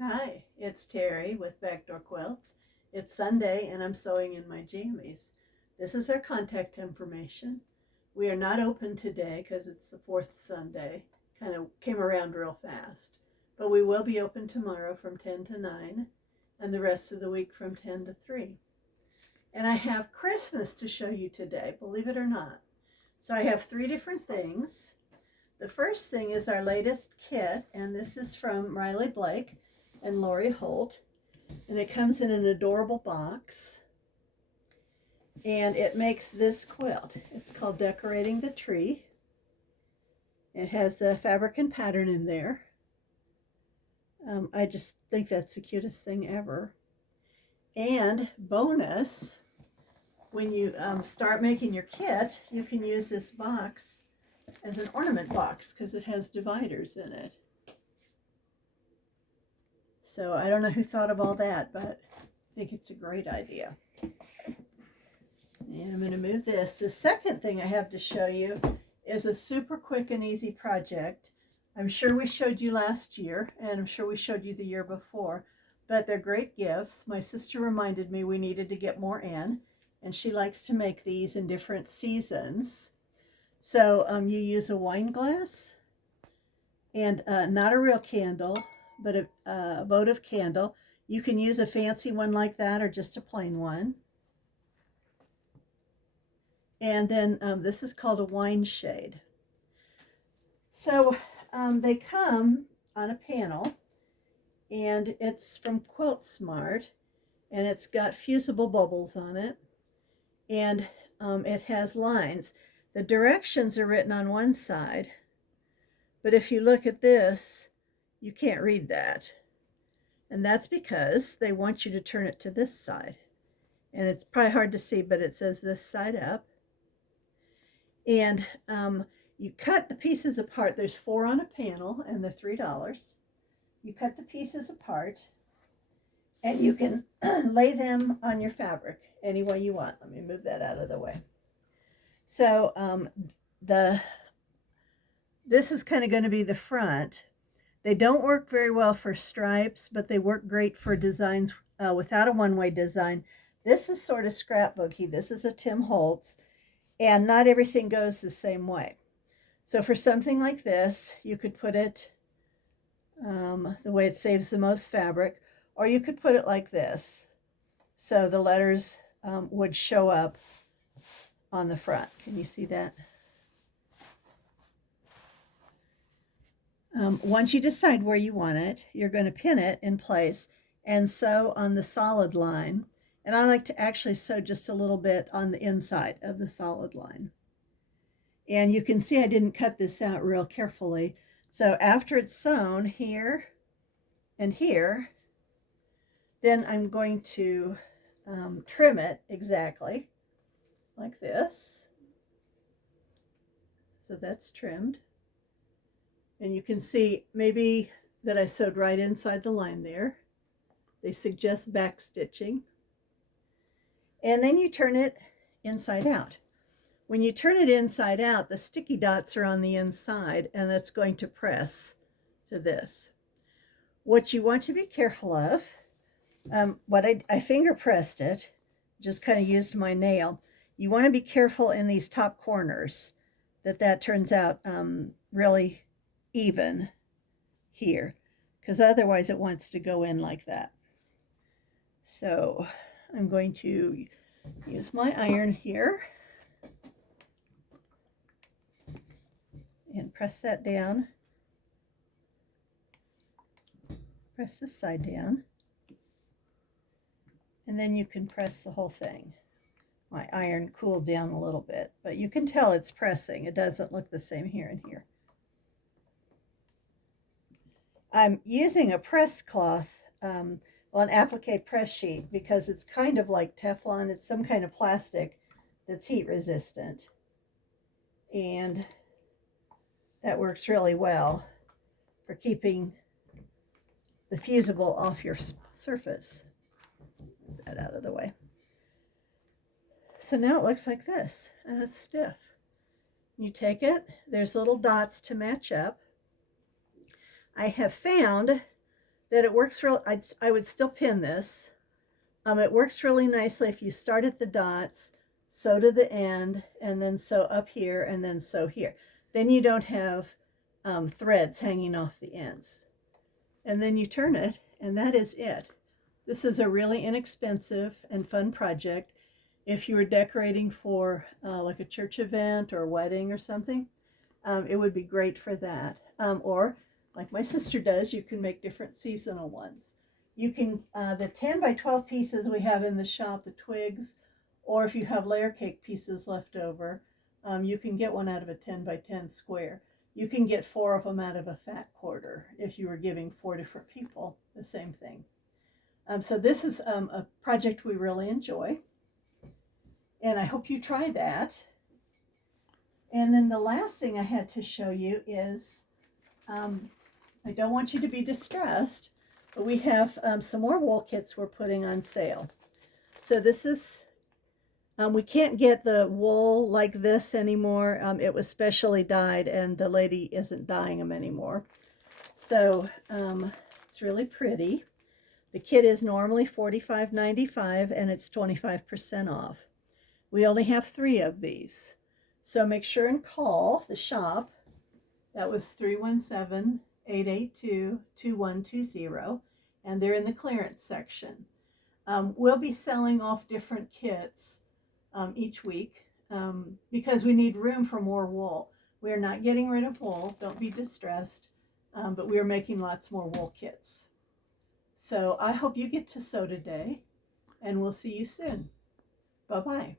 Hi, it's Terry with Backdoor Quilts. It's Sunday and I'm sewing in my jammies. This is our contact information. We are not open today because it's the fourth Sunday. Kind of came around real fast. But we will be open tomorrow from 10 to 9 and the rest of the week from 10 to 3. And I have Christmas to show you today, believe it or not. So I have three different things. The first thing is our latest kit, and this is from Riley Blake and Lori Holt. And it comes in an adorable box. And it makes this quilt. It's called Decorating the Tree. It has the fabric and pattern in there. I just think that's the cutest thing ever. And bonus, when you start making your kit, you can use this box as an ornament box because it has dividers in it. So I don't know who thought of all that, but I think it's a great idea. And I'm going to move this. The second thing I have to show you is a super quick and easy project. I'm sure we showed you last year, and I'm sure we showed you the year before, but they're great gifts. My sister reminded me we needed to get more in, and she likes to make these in different seasons. So you use a wine glass and not a real candle, but a votive candle. You can use a fancy one like that or just a plain one. And then this is called a wine shade. So they come on a panel, and it's from Quilt Smart, and it's got fusible bubbles on it, and it has lines. The directions are written on one side, but if you look at this, you can't read that. And that's because they want you to turn it to this side. And it's probably hard to see, but it says this side up. And you cut the pieces apart. There's 4 on a panel, and they're $3. You cut the pieces apart, and you can lay them on your fabric any way you want. Let me move that out of the way. So this is kind of going to be the front. They don't work very well for stripes, but they work great for designs without a one-way design. This is sort of scrapbooky. This is a Tim Holtz, and not everything goes the same way. So for something like this, you could put it the way it saves the most fabric, or you could put it like this. So the letters would show up on the front. Can you see that? Once you decide where you want it, you're going to pin it in place and sew on the solid line. And I like to actually sew just a little bit on the inside of the solid line. And you can see I didn't cut this out real carefully. So after it's sewn here and here, then I'm going to trim it exactly like this. So that's trimmed. And you can see maybe that I sewed right inside the line there. They suggest back stitching. And then you turn it inside out. When you turn it inside out, the sticky dots are on the inside, and that's going to press to this. What you want to be careful of, I finger pressed it, just kind of used my nail. You want to be careful in these top corners that turns out really even here, because otherwise it wants to go in like that. So I'm going to use my iron here and press that down. Press this side down. And then you can press the whole thing. My iron cooled down a little bit, but you can tell it's pressing. It doesn't look the same here and here. I'm using a press cloth, an applique press sheet, because it's kind of like Teflon. It's some kind of plastic that's heat resistant. And that works really well for keeping the fusible off your surface. Get that out of the way. So now it looks like this, and it's stiff. You take it, there's little dots to match up. I have found that it works I would still pin this. It works really nicely if you start at the dots, sew to the end, and then sew up here, and then sew here. Then you don't have threads hanging off the ends. And then you turn it, and that is it. This is a really inexpensive and fun project. If you were decorating for like a church event or a wedding or something, it would be great for that. Or like my sister does, you can make different seasonal ones. You can, the 10 by 12 pieces we have in the shop, the twigs, or if you have layer cake pieces left over, you can get one out of a 10 by 10 square. You can get 4 of them out of a fat quarter if you were giving 4 different people the same thing. So this is a project we really enjoy, and I hope you try that. And then the last thing I had to show you is, I don't want you to be distressed, but we have some more wool kits we're putting on sale. So this is, we can't get the wool like this anymore. It was specially dyed, and the lady isn't dyeing them anymore. So it's really pretty. The kit is normally $45.95, and it's 25% off. We only have 3 of these. So make sure and call the shop. That was 317-882-2120, and they're in the clearance section. We'll be selling off different kits each week because we need room for more wool. We are not getting rid of wool, don't be distressed, but we are making lots more wool kits. So I hope you get to sew today, and we'll see you soon. Bye-bye.